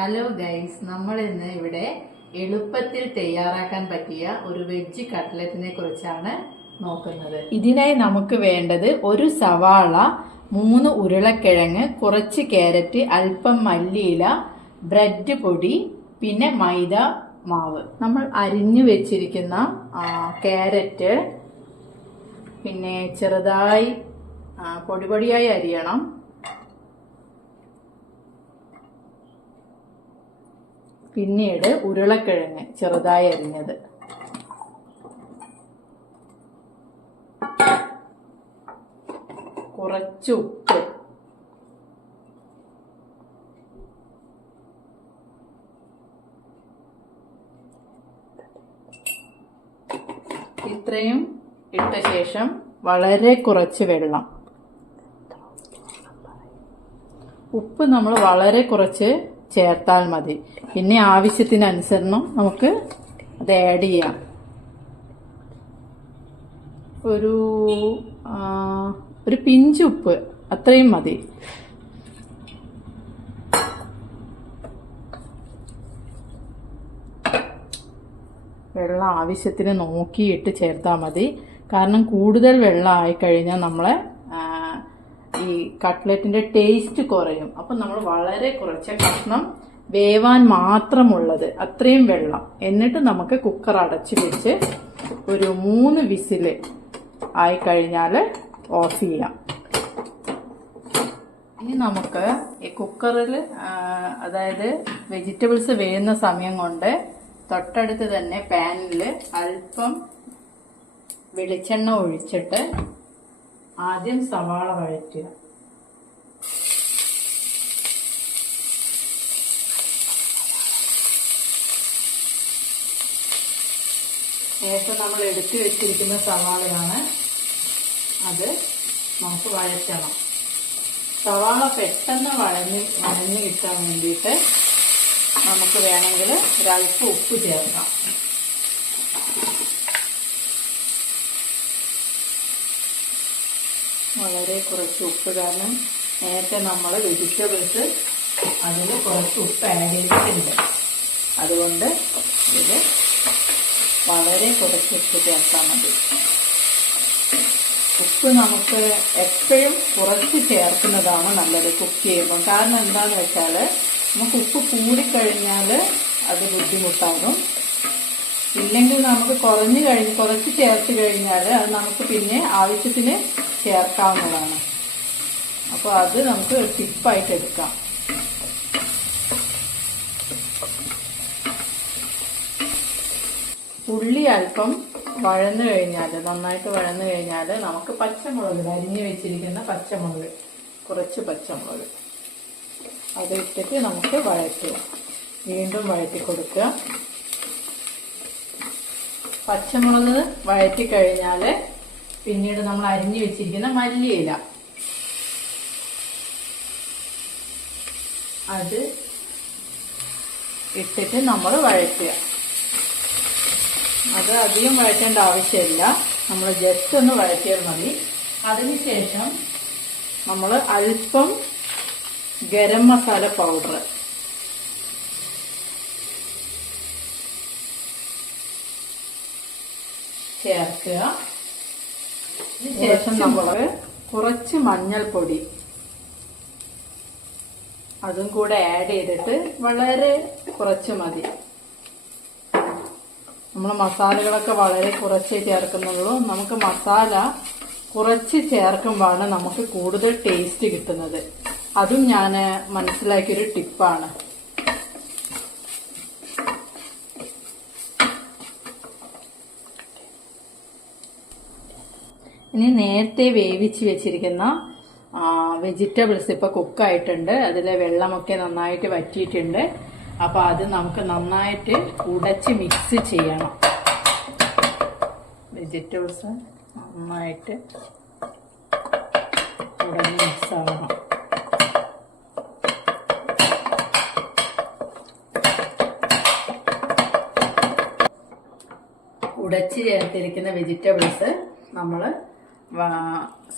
Hello guys, നമ്മൾ ഇന്ന് ഇവിടെ എളുപ്പത്തിൽ തയ്യാറാക്കാൻ പറ്റിയ ഒരു വെജ് കട്ട്ലറ്റിനെ കുറിച്ചാണ് നോക്കുന്നത്. ഇതിനായി നമുക്ക് വേണ്ടത് ഒരു സവാള, 3 ഉരുളക്കിഴങ്ങ്, കുറച്ച് ക്യാരറ്റ്, അല്പം മല്ലിയില, ബ്രെഡ് പൊടി, പിന്നെ മൈദ മാവ്. നമ്മൾ അരിഞ്ഞു വെച്ചിരിക്കുന്ന ക്യാരറ്റ് പിന്നെ ചെറുതായി പൊടിപൊടിയായി അരിയണം. പിന്നീട് ഉരുളക്കിഴങ്ങ് ചെറുതായി അരിഞ്ഞത്, കുറച്ച് ഉപ്പ്, ഇത്രയും ഇട്ട ശേഷം വളരെ കുറച്ച് വെള്ളം. ഉപ്പ് നമ്മൾ വളരെ കുറച്ച് ചേർത്താൽ മതി. പിന്നെ ആവശ്യത്തിനനുസരണം നമുക്ക് അത് ആഡ് ചെയ്യാം. ഒരു പിഞ്ച് ഉപ്പ്, അത്രയും മതി. വെള്ളം ആവശ്യത്തിന് നോക്കിയിട്ട് ചേർത്താൽ മതി. കാരണം കൂടുതൽ വെള്ളം ആയിക്കഴിഞ്ഞാൽ നമ്മളെ ഈ കട്ട്ലറ്റിന്റെ ടേസ്റ്റ് കുറയും. അപ്പം നമ്മൾ വളരെ കുറച്ച് കഷ്ണം വേവാൻ മാത്രമുള്ളത് അത്രയും വെള്ളം, എന്നിട്ട് നമുക്ക് കുക്കർ അടച്ചു വെച്ച് ഒരു 3 വിസില് ആയിക്കഴിഞ്ഞാൽ ഓഫ് ചെയ്യാം. ഇനി നമുക്ക് ഈ കുക്കറിൽ അതായത് വെജിറ്റബിൾസ് വേവുന്ന സമയം കൊണ്ട് തൊട്ടടുത്ത് തന്നെ പാനിൽ അല്പം വെളിച്ചെണ്ണ ഒഴിച്ചിട്ട് ആദ്യം സവാള വഴറ്റുക. നേരത്തെ നമ്മൾ എടുത്തു വെച്ചിരിക്കുന്ന സവാളയാണ്, അത് നമുക്ക് വഴറ്റണം. സവാള പെട്ടെന്ന് വഴഞ്ഞ് കിട്ടാൻ വേണ്ടിയിട്ട് നമുക്ക് വേണമെങ്കിൽ ഒരല്പം ഉപ്പ് ചേർക്കാം. വളരെ കുറച്ച് ഉപ്പ്, കാരണം നേരത്തെ നമ്മൾ വെജിറ്റബിൾസ് അതിൽ കുറച്ച് ഉപ്പ് ആഡ് ചെയ്തിട്ടുണ്ട്. അതുകൊണ്ട് ഇത് വളരെ കുറച്ച് ഉപ്പ് ചേർത്താൽ മതി. ഉപ്പ് നമുക്ക് എപ്പോഴും കുറച്ച് ചേർക്കുന്നതാണ് നല്ലത് കുക്ക് ചെയ്യുമ്പോൾ. കാരണം എന്താണെന്ന് വെച്ചാൽ നമുക്ക് ഉപ്പ് കൂടിക്കഴിഞ്ഞാൽ അത് ബുദ്ധിമുട്ടാകും. ഇല്ലെങ്കിൽ നമുക്ക് കുറച്ച് ചേർത്ത് കഴിഞ്ഞാൽ അത് നമുക്ക് പിന്നെ ആവശ്യത്തിന് ചേർക്കാവുന്നതാണ്. അപ്പോൾ അത് നമുക്ക് ടിപ്പായിട്ട് എടുക്കാം. ഉള്ളി അല്പം വഴന്നു കഴിഞ്ഞാൽ, നന്നായിട്ട് വഴന്നു കഴിഞ്ഞാൽ നമുക്ക് പച്ചമുളക്, അരിഞ്ഞു വെച്ചിരിക്കുന്ന പച്ചമുളക്, കുറച്ച് പച്ചമുളക് അത് ഇട്ടിട്ട് നമുക്ക് വഴറ്റുക. വീണ്ടും വഴറ്റി കൊടുക്കുക. പച്ചമുളക് വഴറ്റി കഴിഞ്ഞാൽ പിന്നീട് നമ്മൾ അരിഞ്ഞു വെച്ചിരിക്കുന്ന മല്ലിയില അത് ഇട്ടിട്ട് നമ്മൾ വഴറ്റുക. അത് അധികം വഴറ്റേണ്ട ആവശ്യമില്ല, നമ്മൾ ജസ്റ്റ് ഒന്ന് വഴറ്റിയാൽ മതി. അതിനുശേഷം നമ്മൾ അല്പം ഗരം മസാല പൗഡർ ചേർക്കുക. അതിനുശേഷം നമ്മൾ കുറച്ച് മഞ്ഞൾപ്പൊടി അതും കൂടെ ആഡ് ചെയ്തിട്ട് വളരെ കുറച്ച് മതി. നമ്മൾ മസാലകളൊക്കെ വളരെ കുറച്ചേ ചേർക്കുന്നുള്ളൂ. നമുക്ക് മസാല കുറച്ച് ചേർക്കുമ്പോഴാണ് നമുക്ക് കൂടുതൽ ടേസ്റ്റ് കിട്ടുന്നത്. അതും ഞാൻ മനസ്സിലാക്കിയൊരു ടിപ്പാണ്. ഇനി നേരത്തെ വേവിച്ച് വെച്ചിരിക്കുന്ന വെജിറ്റബിൾസ് ഇപ്പോൾ കുക്കായിട്ടുണ്ട്. അതിലെ വെള്ളമൊക്കെ നന്നായിട്ട് വറ്റിയിട്ടുണ്ട്. അപ്പോൾ അത് നമുക്ക് നന്നായിട്ട് ഉടച്ച് മിക്സ് ചെയ്യണം. വെജിറ്റബിൾസ് നന്നായിട്ട് ഉടഞ്ഞ് മിക്സ് ആവണം. ഉടച്ച് ചേർത്തിരിക്കുന്ന വെജിറ്റബിൾസ് നമ്മൾ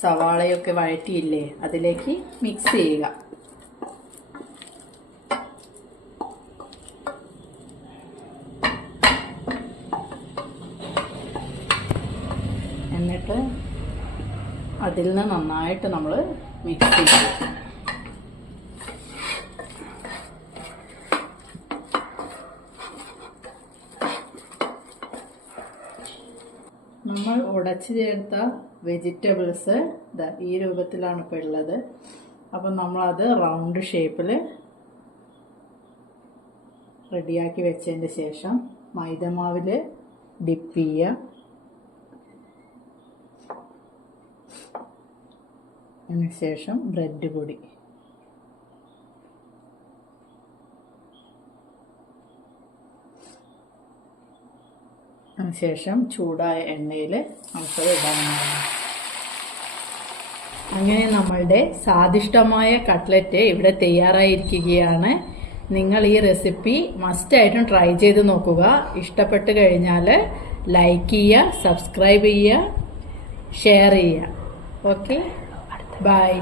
സവാളയൊക്കെ വഴറ്റിയില്ലേ അതിലേക്ക് മിക്സ് ചെയ്യുക. എന്നിട്ട് അതിൽ നിന്ന് നന്നായിട്ട് നമ്മൾ മിക്സ് ചെയ്യും. നമ്മൾ ഉടച്ച് ചേർത്ത വെജിറ്റബിൾസ് ഈ രൂപത്തിലാണ് ഇപ്പോൾ ഉള്ളത്. അപ്പം നമ്മളത് റൗണ്ട് ഷേപ്പിൽ റെഡിയാക്കി വെച്ചതിന് ശേഷം മൈദമാവിൽ ഡിപ്പ് ചെയ്യുക. അതിനുശേഷം ബ്രെഡ് പൊടി, അതിനുശേഷം ചൂടായ എണ്ണയിൽ നമുക്കത് ഇടാവുന്നതാണ്. അങ്ങനെ നമ്മളുടെ സ്വാദിഷ്ടമായ കട്ട്ലറ്റ് ഇവിടെ തയ്യാറായിരിക്കുകയാണ്. നിങ്ങൾ ഈ റെസിപ്പി മസ്റ്റായിട്ടും ട്രൈ ചെയ്ത് നോക്കുക. ഇഷ്ടപ്പെട്ട് കഴിഞ്ഞാൽ ലൈക്ക് ചെയ്യുക, സബ്സ്ക്രൈബ് ചെയ്യുക, ഷെയർ ചെയ്യുക. Okay, by.